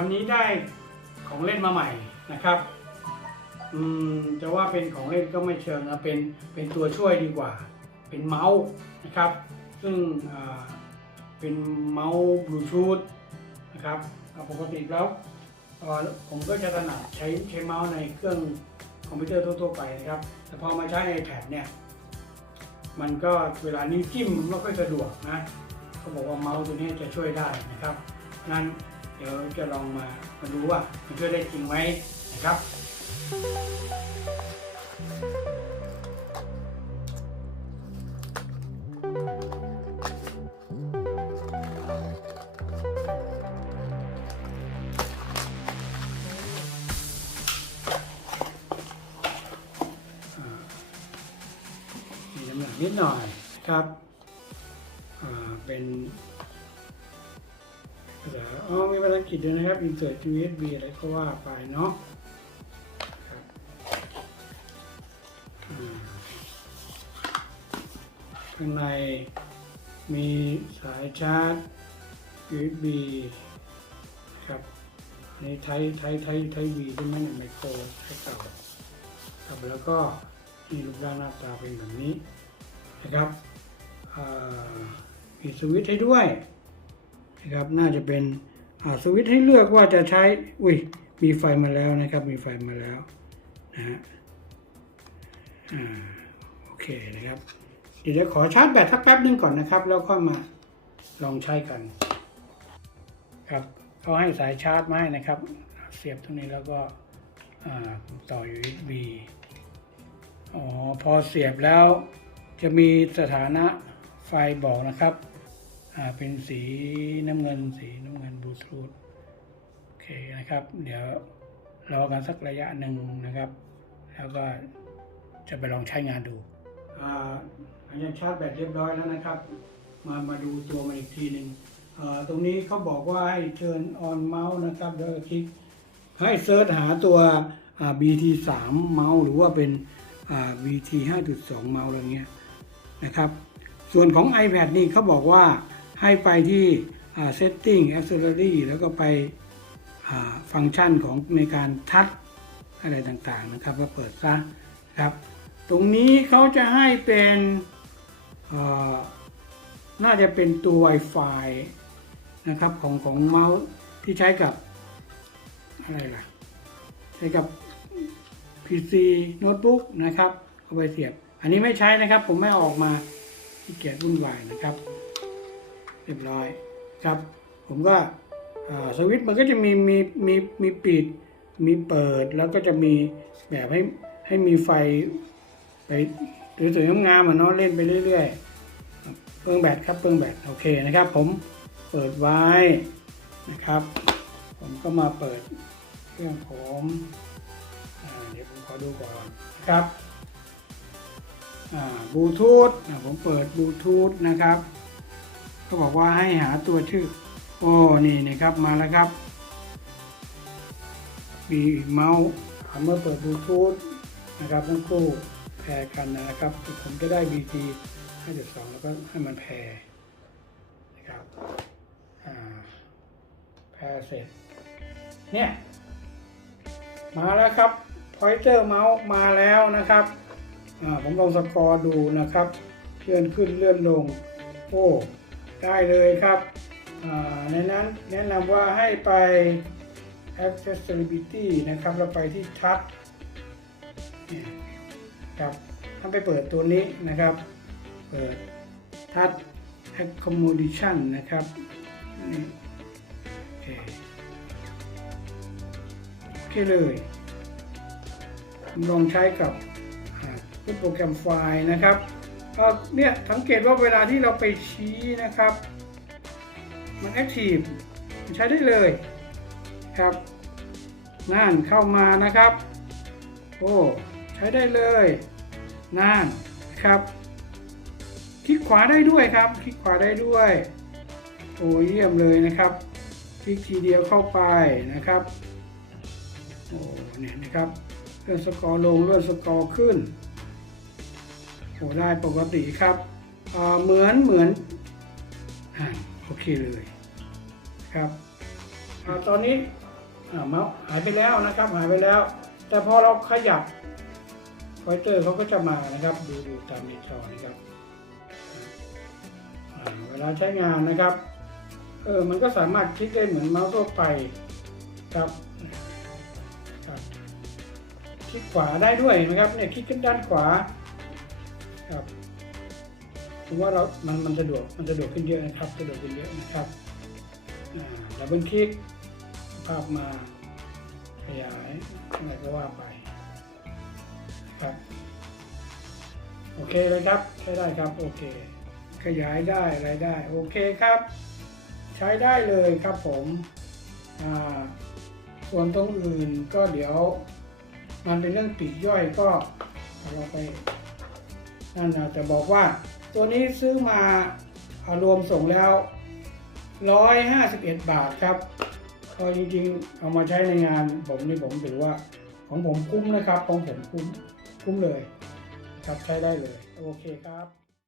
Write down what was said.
วันนี้ได้ของเล่นมาใหม่นะครับอืมจะว่าเป็นของเล่นก็ไม่เชิงนะเป็นเป็นตัวช่วยดีกว่า เป็นเมาส์นะครับ ซึ่งเป็นเมาส์บลูทูธนะครับปกติแล้วผมก็จะถนัดใช้ใช้เมาส์ในเครื่องคอมพิวเตอร์ทั่วๆไปนะครับ แต่พอมาใช้ iPad เนี่ย มันก็เวลานิ้วจิ้มมันไม่ค่อยสะดวกนะเขาบอกว่าเมาส์ตัวนี้จะช่วยได้นะครับงั้น เดี๋ยวจะลองมามาดูว่ามันช่วยได้จริงไหมนะครับ มีน้ำหนักนิดหน่อยนะครับ เป็น ภาษาอ๋อมีภาษาอังกฤษด้วยนะครับ insert USB อะไรก็ว่าไปเนาะข้างในมีสายชาร์จ USB ครับในไทยไทยไทยไทยวีใช่ไหมเนี่ยไมโครใช้เก่าครับแล้วก็นี่รูปร่างหน้าตาเป็นแบบนี้นะครับอ่ามีสวิตช์ให้ด้วย นะครับน่าจะเป็นสวิตช์ให้เลือกว่าจะใช้อุ้ยมีไฟมาแล้วนะครับ มีไฟมาแล้วนะฮะอ่าโอเคนะครับ เดี๋ยวขอชาร์จแบตสักแป๊บนึงก่อนนะครับ แล้วค่อยมาลองใช้กัน ครับเขาให้สายชาร์จมาให้นะครับ เสียบตรงนี้แล้วก็อ่าต่อ USB อ๋อพอเสียบแล้วจะมีสถานะไฟบอกนะครับ เป็นสีน้ำเงินสีน้ำเงินบลูทูธโอเคนะครับ เดี๋ยวรอกันสักระยะหนึ่งนะครับ แล้วก็จะไปลองใช้งานดูอันนี้ชาร์จแบตเรียบร้อยแล้วนะครับ มามาดูตัวมันอีกทีหนึ่งตรงนี้เขาบอกว่าให้เชิญออนเมาส์นะครับแล้วก็คลิกให้เซิร์ชหาตัว BT3 เมาส์หรือว่าเป็นอ่า BT 5.2 เมาส์อะไรเงี้ยนะครับ ส่วนของ iPad นี่เขาบอกว่า ให้ไปที่ Setting Accessory แล้วก็ไปฟังก์ชันของในการทัชอะไรต่างๆนะครับก็เปิดซะครับ ตรงนี้เขาจะให้เป็นน่าจะเป็นตัว Wi-Fi นะครับของของเมาส์ที่ใช้กับอะไรล่ะ ใช้กับ PC โน้ตบุ๊กนะครับเอาไปเสียบ อันนี้ไม่ใช้นะครับ ผมไม่อออกมาที่เกียจวุ่นวายนะครับ เรียบร้อยครับ ผมก็สวิตช์มันก็จะมีมีมีมีปิด มีเปิดแล้วก็จะมีแบบให้ให้มีไฟไปสวยๆงามๆอะเนาะเล่นไปเรื่อยๆเปิงแบตครับเปิงแบตโอเคนะครับ ผมเปิดไว้นะครับ ผมก็มาเปิดเครื่องผมเดี๋ยวผมขอดูก่อนนะครับบลูทูธผมเปิดบลูทูธนะครับ ก็บอกว่าให้หาตัวชื่อ โอ้นี่นะครับมาแล้วครับ มีเมาส์เมื่อเปิดบลูทูธนะครับทั้งคู่แพรกันนะครับ ผมจะได้ BT 5.2 แล้วก็ให้มันแพรนะครับแพรเสร็จ เนี่ย มาแล้วครับพอยเตอร์เมาส์มาแล้วนะครับผมลองสกอร์ดูนะครับ เลื่อนขึ้นเลื่อนลง โอ้ ได้เลยครับในนั้นแนะนำว่าให้ไป accessibility นะครับแล้วไปที่ touch เนี่ยครับถ้าไปเปิดตัวนี้นะครับ เปิด touch accommodation นะครับโอเคโอเคเลยลองใช้กับอ่าโปรแกรมไฟล์นะครับ เนี่ยสังเกตว่าเวลาที่เราไปชี้นะครับ มันแอคทีฟมันใช้ได้เลยครับนั่นเข้ามานะครับ โอ้ใช้ได้เลยนั่นครับคลิกขวาได้ด้วยครับคลิกขวาได้ด้วยโอ้เยี่ยมเลยนะครับคลิกทีเดียวเข้าไปนะครับโอ้เนี่ยนะครับเลื่อนสกอร์ลงเลื่อนสกอร์ขึ้น โอ้ได้ปกติครับเหมือนเหมือนอ่าโอเคเลยครับอตอนนี้เมาส์หายไปแล้วนะครับ หายไปแล้ว แต่พอเราขยับพอยเตอร์เขาก็จะมานะครับ ดูดูตามในจอนะครับเวลาใช้งานนะครับเออมันก็สามารถคลิกได้เหมือนเมาส์ทั่วไปครับครับคลิกขวาได้ด้วยนะครับเนี่ยคลิกขึ้นด้านขวา ครับผมว่าเรา มัน มันสะดวก มันสะดวกขึ้นเยอะนะครับ สะดวกขึ้นเยอะนะครับอ่าดับเบิลคลิกภาพมา ขยายอะไรก็ว่าไปครับ โอเคเลยครับ ใช้ได้ครับ โอเค ขยายได้อะไรได้ โอเคครับ ใช้ได้เลยครับผม อ่า ส่วนตรงอื่นก็เดี๋ยว มันเป็นเรื่องปีกย่อยก็เราไป นั่นนะแต่บอกว่าตัวนี้ซื้อมาเอารวมส่งแล้ว 151 บาทครับก็จริงๆ เอามาใช้ในงานผมนี่ผมถือว่าของผมคุ้มนะครับ ของผมคุ้มคุ้มเลย ครับใช้ได้เลย โอเคครับ